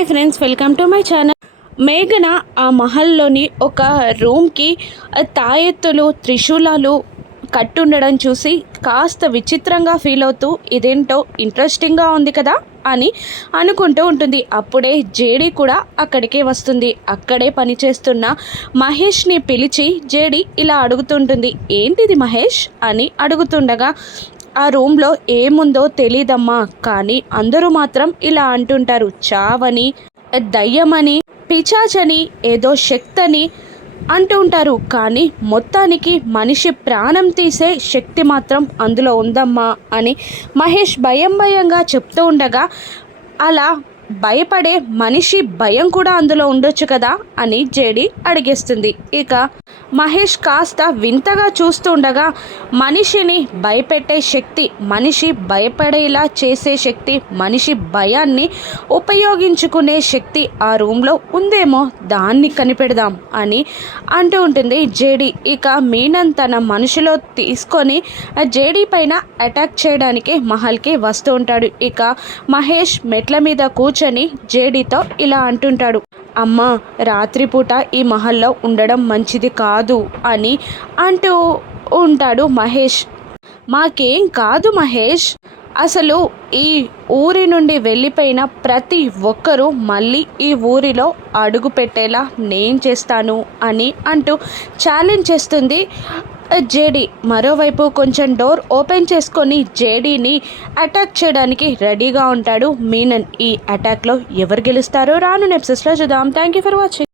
Hi friends welcome to my channel. మేఘన ఆ మహల్లోని ఒక రూమ్కి తాయెత్తులు త్రిశూలాలు కట్టుండడం చూసి కాస్త విచిత్రంగా ఫీల్ అవుతూ ఇదేంటో ఇంట్రెస్టింగ్గా ఉంది కదా అని అనుకుంటూ ఉంటుంది. అప్పుడే జేడి కూడా అక్కడికే వస్తుంది. అక్కడే పనిచేస్తున్న మహేష్ని పిలిచి జేడి ఇలా అడుగుతుంటుంది. ఏంటిది మహేష్? అని అడుగుతుండగా ఆ రూమ్లో ఏముందో తెలీదమ్మా కానీ అందరూ మాత్రం ఇలా అంటుంటారు. చావని దయ్యమని పిచాచని ఏదో శక్తని అంటూ ఉంటారు. కానీ మొత్తానికి మనిషి ప్రాణం తీసే శక్తి మాత్రం అందులో ఉందమ్మా అని మహేష్ భయం భయంగా చెప్తూ ఉండగా అలా భయపడే మనిషి భయం కూడా అందులో ఉండొచ్చు కదా అని జేడి అడిగేస్తుంది. ఇక మహేష్ కాస్త వింతగా చూస్తూ ఉండగా మనిషిని భయపెట్టే శక్తి మనిషి భయపడేలా చేసే శక్తి మనిషి భయాన్ని ఉపయోగించుకునే శక్తి ఆ రూమ్లో ఉందేమో దాన్ని కనిపెడదాం అని అంటూ ఉంటుంది జేడి. ఇక మీనన్ తన మనుషులో తీసుకొని జేడీ పైన అటాక్ చేయడానికి మహల్కి వస్తూ ఉంటాడు. ఇక మహేష్ మెట్ల మీద కూర్చొని జేడీతో ఇలా అంటుంటాడు. అమ్మ రాత్రిపూట ఈ మహల్లో ఉండడం మంచిది కాదు అని అంటూ ఉంటాడు మహేష్. మాకేం కాదు మహేష్. అసలు ఈ ఊరి నుండి వెళ్ళిపోయిన ప్రతి ఒక్కరూ మళ్ళీ ఈ ఊరిలో అడుగు పెట్టేలా నేను చేస్తాను అని అంటూ ఛాలెంజ్ చేస్తుంది జేడీ మరోవైపు కొంచెం డోర్ ఓపెన్ చేసుకొని జేడీని అటాక్ చేయడానికి రెడీగా ఉంటాడు. మీనన్ ఈ అటాక్లో ఎవరు గెలుస్తారో రాను నెప్సెస్లో చూద్దాం. Thank you for watching